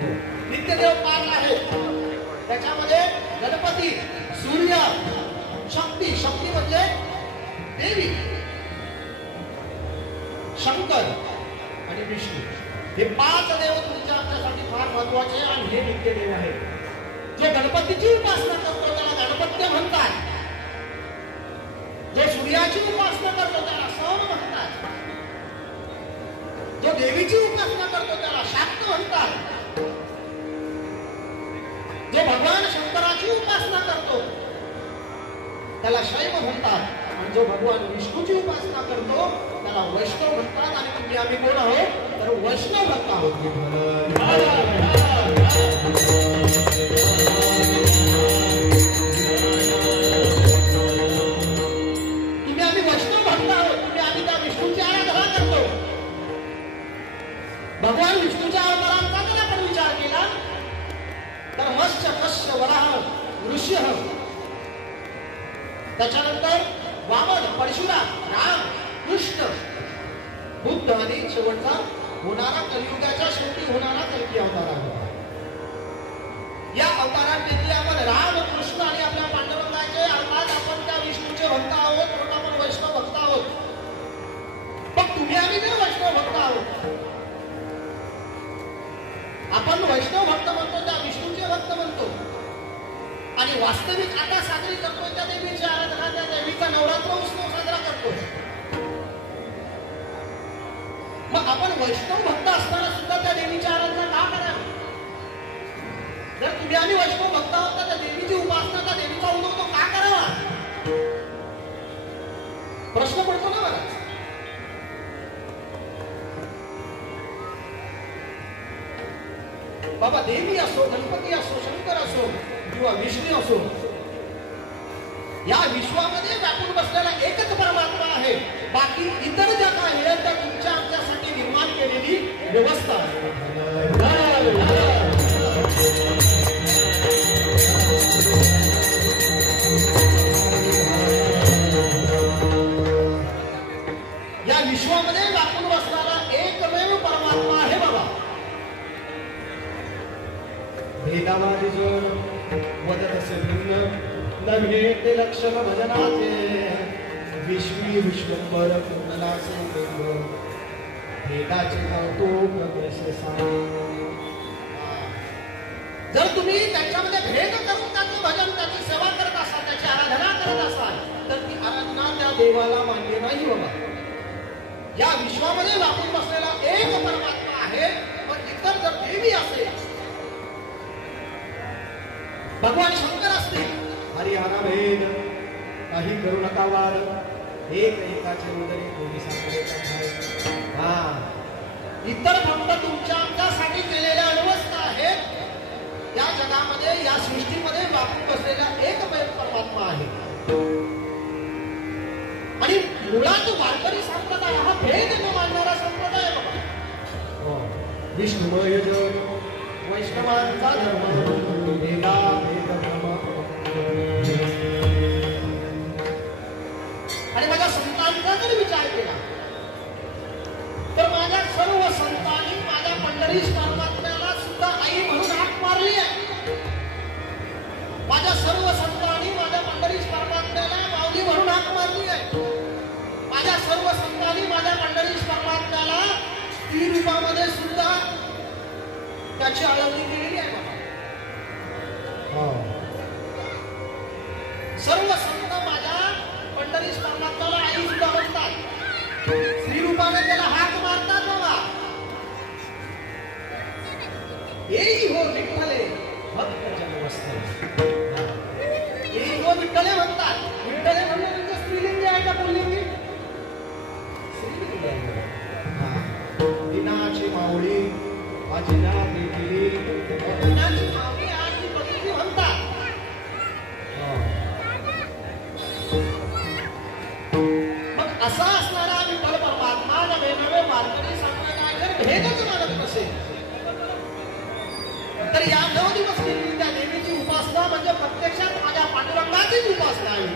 नित्यदेव 5 आहेत. त्याच्यामध्ये गणपती, सूर्य, शक्ती, शक्ती म्हणजे देवी, शंकर आणि विष्णू. हे 5 देव तुमच्या आमच्यासाठी फार महत्वाचे आणि हे नित्यदेव आहे. जो गणपतीची उपासना करतो त्याला गणपत्य म्हणतात. जो सूर्याची उपासना करतो त्याला सौर म्हणतात. जो देवीची उपासना करतो त्याला शाक्त म्हणतात. जो भगवान शंकराची उपासना करतो त्याला शैव म्हणतात. आणि जो भगवान विष्णूची उपासना करतो त्याला वैष्णव म्हणतात. आणि तुम्ही आम्ही कोण आहोत तर वैष्णव भक्त आहोत. तुम्ही आम्ही वैष्णव भक्त आहोत. तुम्ही आम्ही त्या विष्णूची आराधना करतो. भगवान विष्णूच्या अवतारांचा जर आपण विचार केला तर मत्स्य, मत्स्य, वराह, नृसिंह, त्याच्यानंतर वामन, परशुराम, राम, कृष्ण, बुद्ध आणि शेवटचा होणारा कलियुगाच्या शेवटी होणारा कल्की अवतार आहे. या अवतारांपैकी आपण राम, कृष्ण आणि आपल्या पांडुरंगाचे अर्थात आपण त्या विष्णूचे भक्त आहोत म्हणून आपण वैष्णव भक्त आहोत. पण तुम्ही आम्ही जे वैष्णव भक्त आहोत, आपण वैष्णव भक्त म्हणतो त्या विष्णूचे भक्त म्हणतो. आणि वास्तविक आता साजरी करतोय त्या देवीची आराधना, त्या देवीचा नवरात्र उत्सव साजरा करतोय. मग आपण वैष्णव भक्त असताना सुद्धा त्या देवीची आराधना का करावी? जर तुम्ही आम्ही वैष्णव भक्त आहोत तर त्या देवीची उपासना, त्या देवीचा उल्लेख का करावा? प्रश्न पडतो ना बराच. बाबा देवी असो, गणपती असो, शंकर असो किंवा विष्णू असो, या विश्वामध्ये व्यापून बसलेला एकच परमात्मा आहे. बाकी इतर ज्या काही आहेत त्या तुमच्या आमच्यासाठी निर्माण केलेली व्यवस्था आहे. या विश्वामध्ये व्यापून बसलेला एकमेव परमात्मा आहे बाबा. भेदावादी जो वदत असे भिन्न नव्हे ते लक्षण भजनाचे विश्वी विश्वंभर पूर्णनासे भेदाचे कौतुक कसे सांग. जर तुम्ही त्यांच्यामध्ये भेद करून त्याचं भजन, त्याची सेवा करत असाल, त्याची आराधना करत असाल तर ती आराधना त्या देवाला मान्य नाही बाबा. या विश्वामध्ये व्यापून बसलेला एक परमात्मा आहे. पण इतर जर देवी असेल, भगवान शंकर असतील, हरिहरा भेद काही करू नका वाद, एक एकाचे उदरी कोणी साखरे हा. इतर फक्त तुमच्या आमच्यासाठी केलेल्या अवस्था आहेत. या जगामध्ये, या सृष्टीमध्ये व्यापून बसलेला एक परमात्मा आहे. आणि मुळात वारकरी संप्रदाय हा भेद न मानणारा संप्रदाय बाबा. विष्णुमय जग वैष्णवांचा धर्म भेदा भेद धर्म. आणि माझ्या संतांचा जर विचार केला तर माझ्या सर्व संतांनी माझ्या पंढरीश परमात्म्याला सुद्धा आई म्हणून हाक मारली आहे. माझ्या सर्व संतांनी माझ्या पंढरीश परमात्म्याला माऊली म्हणून हाक मारली आहे. माझ्या सर्व संतांनी माझ्या पंढरीश परमात्म्याला स्त्री रूपामध्ये सुद्धा त्याची आळवणी केलेली आहे बाबा. सर्व संत माझ्या पंढरीश परमात्म्याला आई सुद्धा म्हणतात. स्त्री रूपाने त्याला हाक मारतात बाबा. येई हो विठ्ठले भक्त जनवस्थे. येई हो विठ्ठले म्हणतात. विठ्ठले म्हणलं म्हणजे स्त्रीलिंगी आहे का पुल्लिंगी? स्त्रीलिंगी आहे. दिनाची माऊली अजिना देवी, दिनाची माऊली आज ती पत्नी म्हणतात. मग असा असणारा विठ्ठल परमात्मा नवे नवे वारकरी संप्रदाय जर भेदच मानत नसेल तर या 9 दिवस केलेली त्या देवीची उपासना म्हणजे प्रत्यक्षात माझ्या पांडुरंगाचीच उपासना आहे.